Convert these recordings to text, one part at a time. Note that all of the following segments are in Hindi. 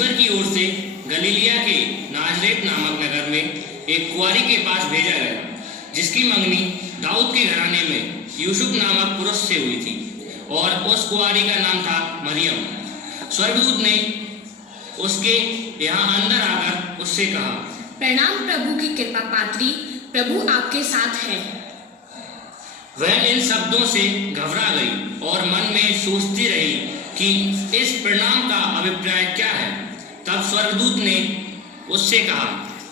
ईश्वर की ओर से गलीलिया के नाजरेत नामक नगर में एक कुंवारी के पास भेजा गया, जिसकी मंगनी दाऊद के घराने में यूसुफ नामक पुरुष से हुई थी, और उस कुंवारी का नाम था मरियम। स्वर्गदूत ने उसके यहाँ अंदर आकर उससे कहा, प्रणाम प्रभु की कृपा पात्री, प्रभु आपके साथ है। वह इन शब्दों से घबरा गई और मन में सोचती रही कि इस प्रणाम का अभिप्राय क्या है। तब स्वर्गदूत ने उससे कहा,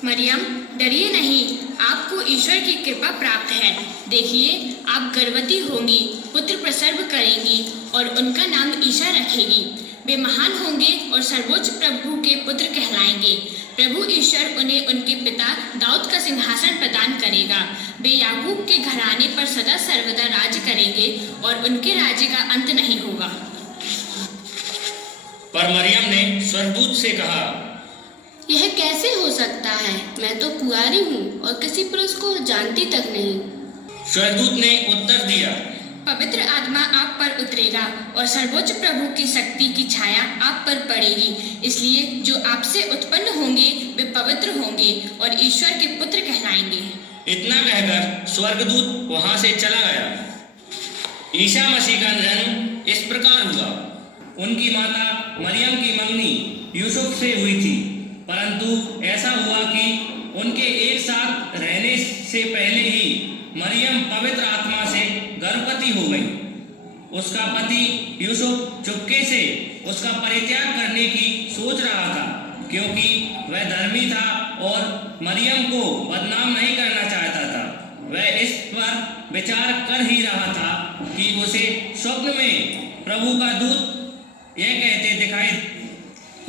मरियम, डरिए नहीं, आपको ईश्वर की कृपा प्राप्त है। देखिए, आप गर्भवती होंगी, पुत्र प्रसव करेंगी और उनका नाम ईसा रखेगी। वे महान होंगे और सर्वोच्च प्रभु के पुत्र कहलाएंगे। प्रभु ईश्वर उन्हें उनके पिता दाऊद का सिंहासन प्रदान करेगा। वे याकूब के घराने पर सदा सर्वदा राज करेंगे और उनके राज्य का अंत नहीं होगा। पर मरियम ने स्वर्गदूत से कहा, यह कैसे हो सकता है? मैं तो कुंवारी हूँ और किसी पुरुष को जानती तक नहीं। स्वर्गदूत ने उत्तर दिया, पवित्र आत्मा आप पर उतरेगा और सर्वोच्च प्रभु की शक्ति की छाया आप पर पड़ेगी। इसलिए जो आपसे उत्पन्न होंगे वे पवित्र होंगे और ईश्वर के पुत्र कहलाएंगे। इतना कहकर स्वर्गदूत वहां से चला गया। ईसा मसीह का जन्म इस प्रकार हुआ। उनकी माता मरियम की मंगनी यूसुफ से हुई थी, परंतु ऐसा हुआ कि उनके एक साथ रहने से पहले ही मरियम पवित्र आत्मा से गर्भवती हो गई। उसका पति यूसुफ चुपके से उसका परित्याग करने की सोच रहा था, क्योंकि वह धर्मी था और मरियम को बदनाम नहीं करना चाहता था। वह इस पर विचार कर ही रहा था कि उसे स्वप्न में प्रभु का दूत यह कहते दिखाई,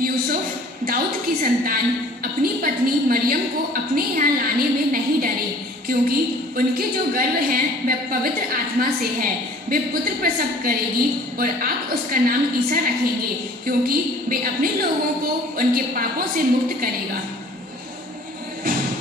यूसुफ, दाऊद की संतान, अपनी पत्नी मरियम को अपने यहाँ लाने में नहीं डरे, क्योंकि उनके जो गर्भ हैं वह पवित्र आत्मा से है। वे पुत्र प्रसव करेगी और आप उसका नाम ईसा रखेंगे, क्योंकि वे अपने लोगों को उनके पापों से मुक्त करेगा।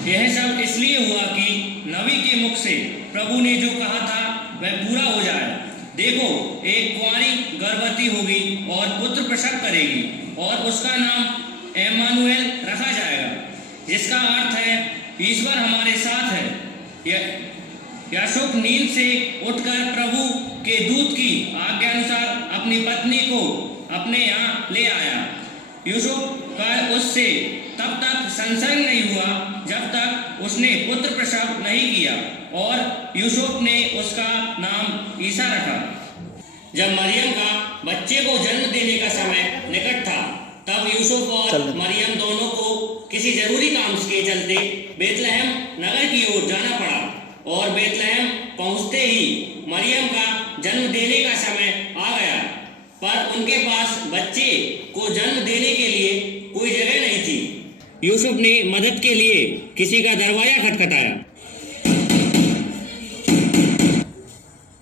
यह सब इसलिए हुआ कि नबी के मुख से प्रभु ने जो कहा था वह पूरा हो जाए। देखो, एक कुंवारी गर्भवती होगी और पुत्र प्रसव करेगी और उसका नाम एमानुएल रखा जाएगा, जिसका अर्थ है ईश्वर हमारे साथ है। याकूब नींद से उठकर प्रभु के दूत की आज्ञानुसार अपनी पत्नी को अपने यहाँ ले आया। यूसुफ का उससे तब तक संसर्ग नहीं हुआ जब तक उसने पुत्र प्रसव नहीं किया, और यूसुफ ने उसका नाम ईसा रखा। जब मरियम का बच्चे को जन्म देने का समय निकट था, तब यूसुफ और मरियम दोनों को किसी जरूरी काम के चलते बेतलहम नगर की ओर जाना पड़ा, और बेतलहम पहुंचते ही मरियम का जन्म देने का समय आ गया, पर उनके पास बच्चे को जन्म देने के लिए कोई जगह नहीं थी। यूसुफ ने मदद के लिए किसी का दरवाजा खटखटाया।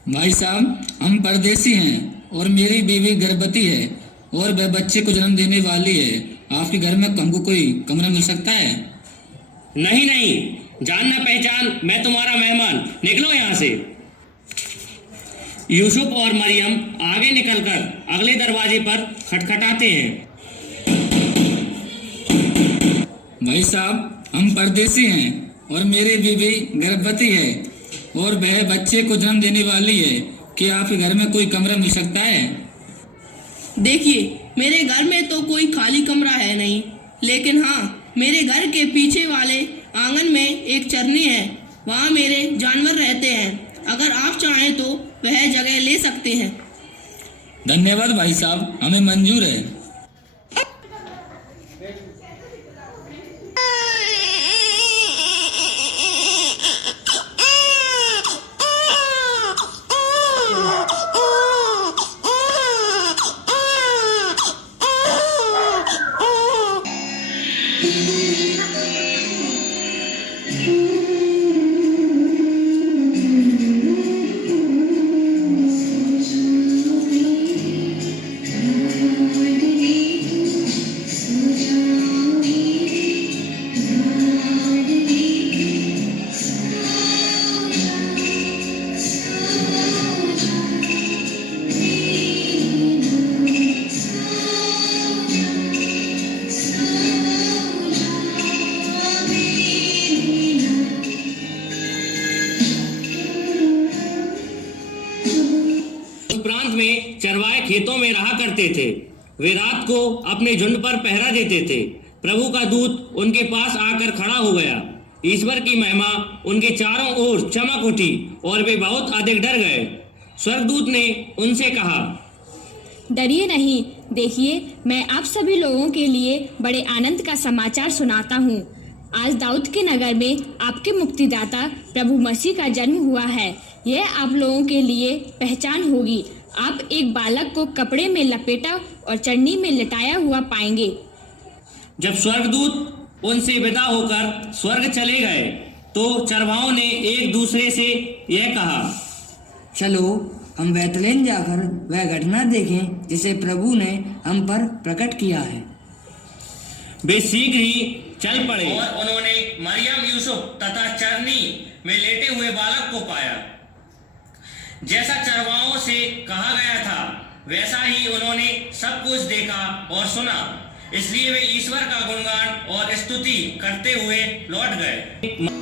भाई साहब, हम परदेसी हैं और मेरी बीवी गर्भवती है और वह बच्चे को जन्म देने वाली है। आपके घर में हमको कोई कमरा मिल सकता है? नहीं नहीं, जानना पहचान, मैं तुम्हारा मेहमान, निकलो यहाँ से। यूसुफ और मरियम आगे निकलकर अगले दरवाजे पर खटखटाते हैं। भाई साहब, हम परदेसी हैं और मेरी बीवी गर्भवती है और वह बच्चे को जन्म देने वाली है। क्या आपके घर में कोई कमरा मिल सकता है? देखिए, मेरे घर में तो कोई खाली कमरा है नहीं, लेकिन हाँ, मेरे घर के पीछे वाले आंगन में एक चरनी है, वहाँ मेरे जानवर रहते हैं। अगर आप चाहें तो वह जगह ले सकते हैं। धन्यवाद भाई साहब, हमें मंजूर है। खेतों में रहा करते थे। वे रात को अपने झुंड पर पहरा देते थे। प्रभु का दूत उनके पास आकर खड़ा हो गया। ईश्वर की महिमा उनके चारों ओर चमक उठी और वे बहुत अधिक डर गए। स्वर्गदूत ने उनसे कहा, डरिए नहीं, देखिए मैं आप सभी लोगों के लिए बड़े आनंद का समाचार सुनाता हूँ। आज दाऊद के नगर में आपके मुक्तिदाता प्रभु मसीह का जन्म हुआ है। यह आप लोगों के लिए पहचान होगी। आप एक बालक को कपड़े में लपेटा और चटनी में लिटाया हुआ पाएंगे। जब स्वर्गदूत उनसे विदा होकर स्वर्ग चले गए तो चरवाहों ने एक दूसरे से यह कहा, चलो हम बैतलहम जाकर वह घटना देखें जिसे प्रभु ने हम पर प्रकट किया है। वे शीघ्र ही चल पड़े और उन्होंने मरियम, यूसुफ तथा चरनी में लेटे हुए बालक को पाया। जैसा चरवाहों से कहा गया था वैसा ही उन्होंने सब कुछ देखा और सुना। इसलिए वे ईश्वर का गुणगान और स्तुति करते हुए लौट गए।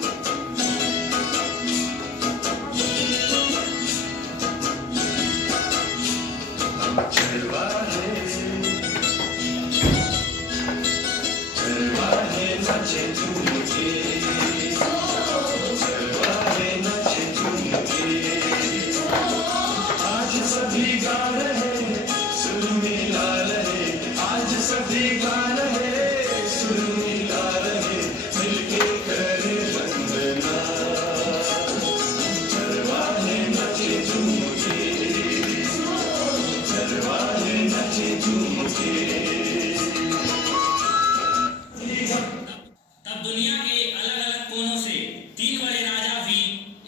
तब दुनिया के अलग अलग कोनों से 3 बड़े राजा भी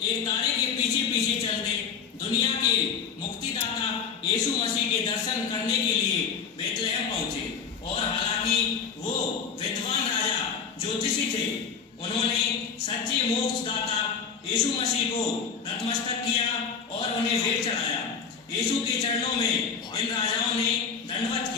एक तारे के पीछे पीछे चलते दुनिया के मुक्तिदाता यीशु मसीह के दर्शन करने के लिए बैतलहम पहुंचे। और हालांकि वो विद्वान राजा ज्योतिषी थे, उन्होंने सच्चे मोक्षदाता यीशु मसीह को नतमस्तक किया और उन्हें भेंट चढ़ाया। यीशु के चरणों में इन राजाओं ने दंडवत किया।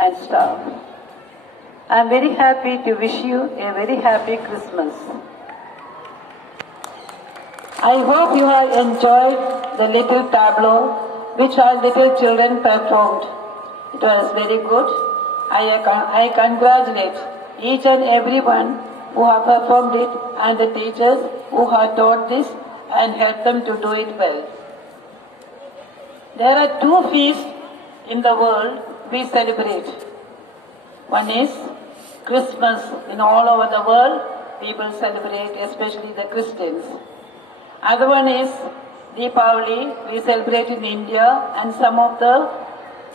and staff. I am very happy to wish you a very happy Christmas. I hope you have enjoyed the little tableau which our little children performed. It was very good. I congratulate each and everyone who have performed it and the teachers who have taught this and helped them to do it well. There are two feasts in the world we celebrate. One is Christmas. In all over the world, people celebrate, especially the Christians. Other one is Deepavali. We celebrate in India and some of the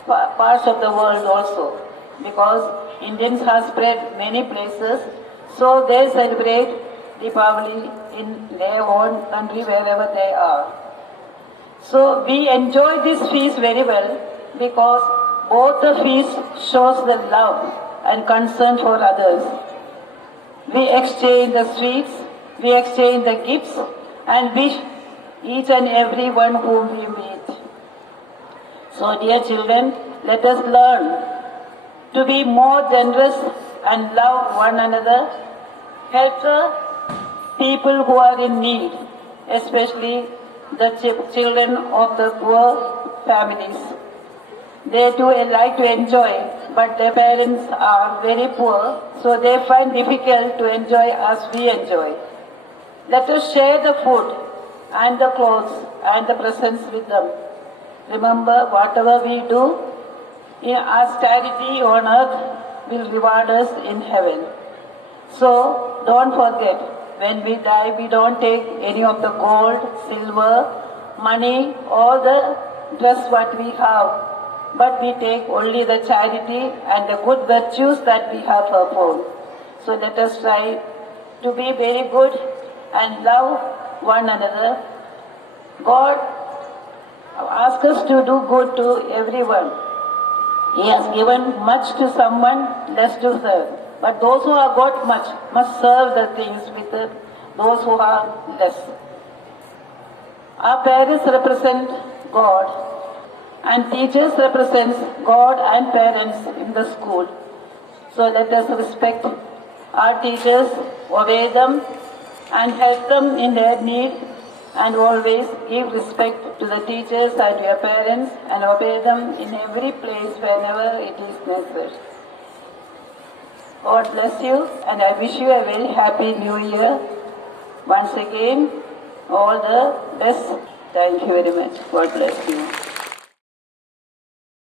parts of the world also, because Indians have spread many places, so they celebrate Deepavali in their own country wherever they are. So we enjoy this feast very well because both the feasts shows the love and concern for others. We exchange the sweets, we exchange the gifts and wish each and every one whom we meet. So dear children, let us learn to be more generous and love one another, help the people who are in need, especially the children of the poor families. They too like to enjoy, but their parents are very poor, so they find difficult to enjoy as we enjoy. Let us share the food and the clothes and the presents with them. Remember, whatever we do as charity on earth will reward us in heaven. So don't forget, when we die, we don't take any of the gold, silver, money, or the dress what we have, but we take only the charity and the good virtues that we have performed. So let us try to be very good and love one another. God asks us to do good to everyone. He has given much to someone, less to serve. But those who have got much must serve the things with those who have less. Our parents represent God, and teachers represent God and parents in the school. So let us respect our teachers, obey them, and help them in their need, and always give respect to the teachers and your parents, and obey them in every place whenever it is necessary. God bless you, and I wish you a very happy New Year. Once again, all the best. Thank you very much. God bless you.